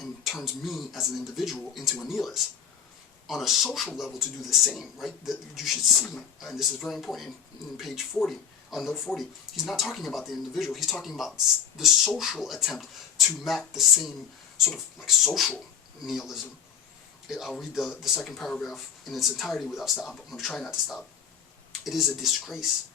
and turns me as an individual into a nihilist. On a social level, to do the same, right? That you should see, and this is very important in page 40, on note 40, he's not talking about the individual, he's talking about the social attempt to map the same sort of like social nihilism. I'll read the second paragraph in its entirety without stop. I'm going to try not to stop. It is a disgrace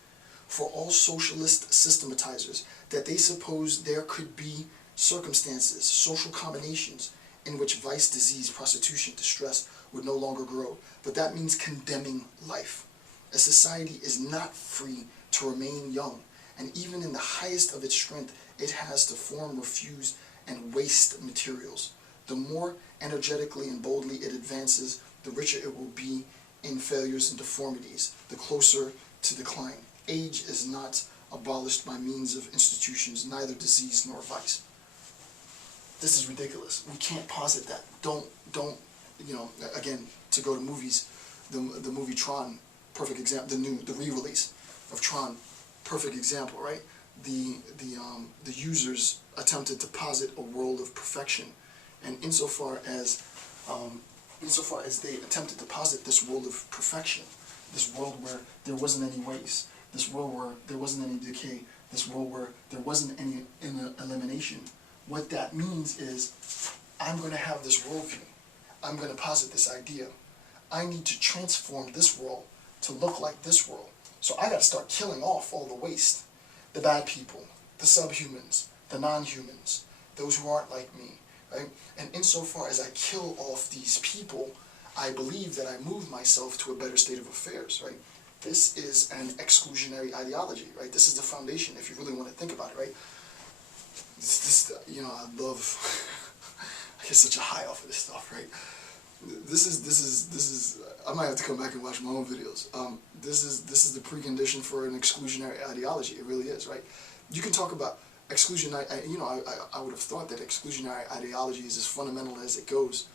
for all socialist systematizers that they suppose there could be circumstances, social combinations, in which vice, disease, prostitution, distress would no longer grow. But that means condemning life. A society is not free to remain young, and even in the highest of its strength, it has to form, refuse, and waste materials. The more energetically and boldly it advances, the richer it will be in failures and deformities, the closer to decline. Age is not abolished by means of institutions, neither disease nor vice. This is ridiculous. We can't posit that. Don't, again, to go to movies, the movie Tron, perfect example, the re-release of Tron, perfect example, right? The users attempted to posit a world of perfection, and insofar as they attempted to posit this world of perfection, this world where there wasn't any waste, this world where there wasn't any decay, this world where there wasn't any elimination, what that means is, I'm going to have this worldview. I'm going to posit this idea. I need to transform this world to look like this world. So I got to start killing off all the waste, the bad people, the subhumans, the non-humans, those who aren't like me, right? And insofar as I kill off these people, I believe that I move myself to a better state of affairs, right? This is an exclusionary ideology, right? This is the foundation, if you really want to think about it, right? I love, I get such a high off of this stuff, right? This is, I might have to come back and watch my own videos. This is the precondition for an exclusionary ideology. It really is, right? You can talk about exclusion, I would have thought that exclusionary ideology is as fundamental as it goes,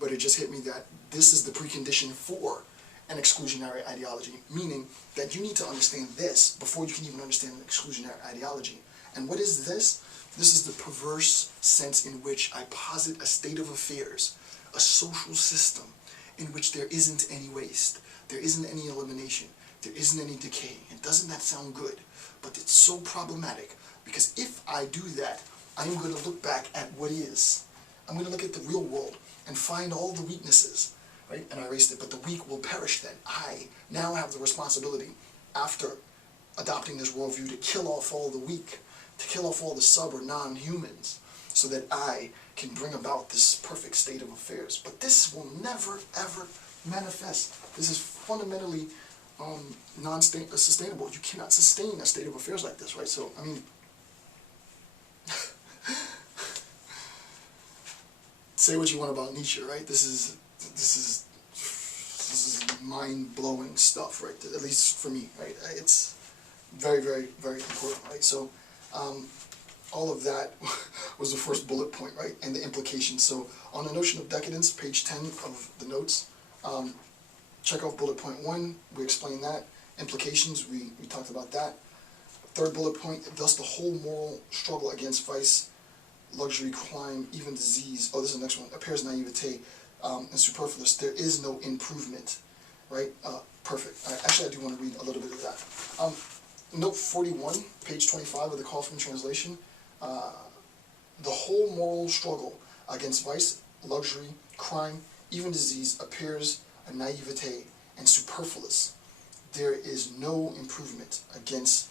but it just hit me that this is the precondition for an exclusionary ideology, meaning that you need to understand this before you can even understand an exclusionary ideology. And what is this? This is the perverse sense in which I posit a state of affairs, a social system in which there isn't any waste, there isn't any elimination, there isn't any decay. And doesn't that sound good? But it's so problematic, because if I do that, I'm going to look back at what is. I'm going to look at the real world and find all the weaknesses, right? And I erased it, but the weak will perish then. I now have the responsibility, after adopting this worldview, to kill off all the weak, to kill off all the sub or non-humans, so that I can bring about this perfect state of affairs. But this will never, ever manifest. This is fundamentally non-sustainable. You cannot sustain a state of affairs like this, right? So, I mean, say what you want about Nietzsche, right? This is mind-blowing stuff, right? At least for me, right? It's very, very, very important, right? So, all of that was the first bullet point, right? And the implications. So, on the notion of decadence, page 10 of the notes, check off bullet point 1, we explained that. Implications, we talked about that. Third bullet point, thus the whole moral struggle against vice, luxury, crime, even disease, this is the next one, appears naivete and superfluous. There is no improvement, right? Perfect. Actually, I do want to read a little bit of that. Note 41, page 25 of the Call from Translation. The whole moral struggle against vice, luxury, crime, even disease appears a naivete and superfluous. There is no improvement against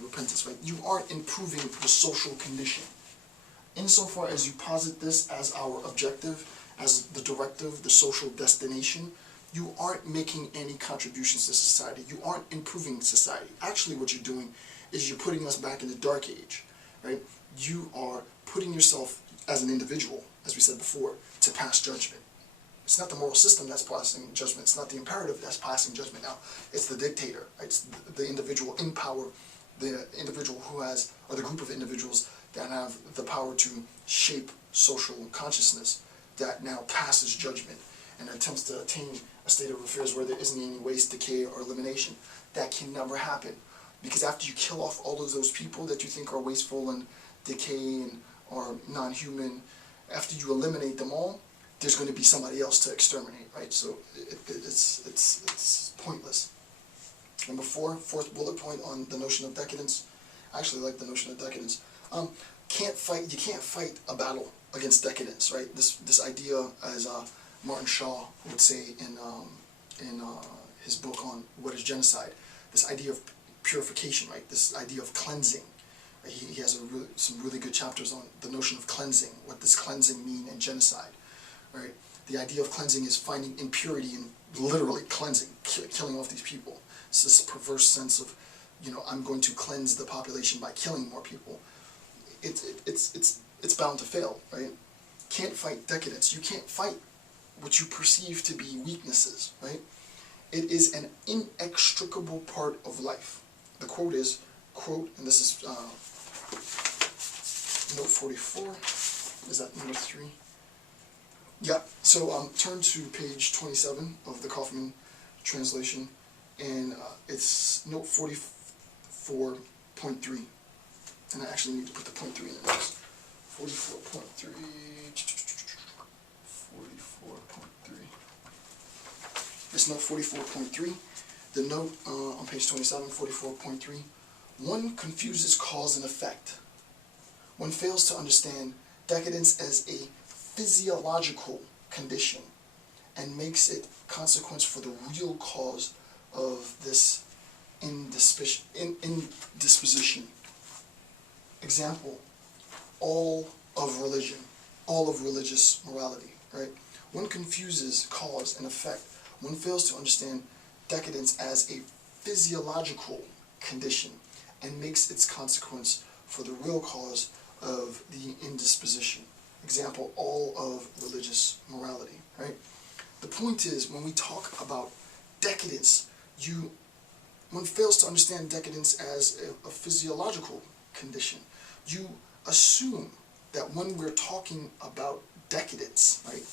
repentance, right? You aren't improving the social condition. Insofar as you posit this as our objective, as the directive, the social destination, you aren't making any contributions to society. You aren't improving society. Actually, what you're doing is you're putting us back in the dark age, right? You are putting yourself as an individual, as we said before, to pass judgment. It's not the moral system that's passing judgment. It's not the imperative that's passing judgment now. It's the dictator. Right? It's the individual in power, the individual who has, or the group of individuals that have the power to shape social consciousness that now passes judgment and attempts to attain a state of affairs where there isn't any waste, decay, or elimination. That can never happen. Because after you kill off all of those people that you think are wasteful and decay and are non-human after you eliminate them all, there's going to be somebody else to exterminate, right? So it's pointless. Number four, fourth bullet point on the notion of decadence. I actually like the notion of decadence. You can't fight a battle against decadence, right? This idea, as Martin Shaw would say in his book on what is genocide, this idea of purification, right? This idea of cleansing. Right? He has some really good chapters on the notion of cleansing. What does cleansing mean in genocide, right? The idea of cleansing is finding impurity and literally cleansing, killing off these people. It's this perverse sense of, I'm going to cleanse the population by killing more people. It's bound to fail, right? Can't fight decadence. You can't fight what you perceive to be weaknesses, right? It is an inextricable part of life. The quote is, and this is note 44. Is that number 3? Yeah. So turn to page 27 of the Kaufman translation, and it's note 44.3. And I actually need to put the .3 in there next. 44.3. 44.3. It's note 44.3. The note on page 27, 44.3. One confuses cause and effect. One fails to understand decadence as a physiological condition and makes it consequence for the real cause of this indisposition. Example, all of religious morality, right? One confuses cause and effect. One fails to understand decadence as a physiological condition and makes its consequence for the real cause of the indisposition. Example, all of religious morality, right? The point is, when we talk about decadence, one fails to understand decadence as a physiological condition. You assume that when we're talking about decadence, right,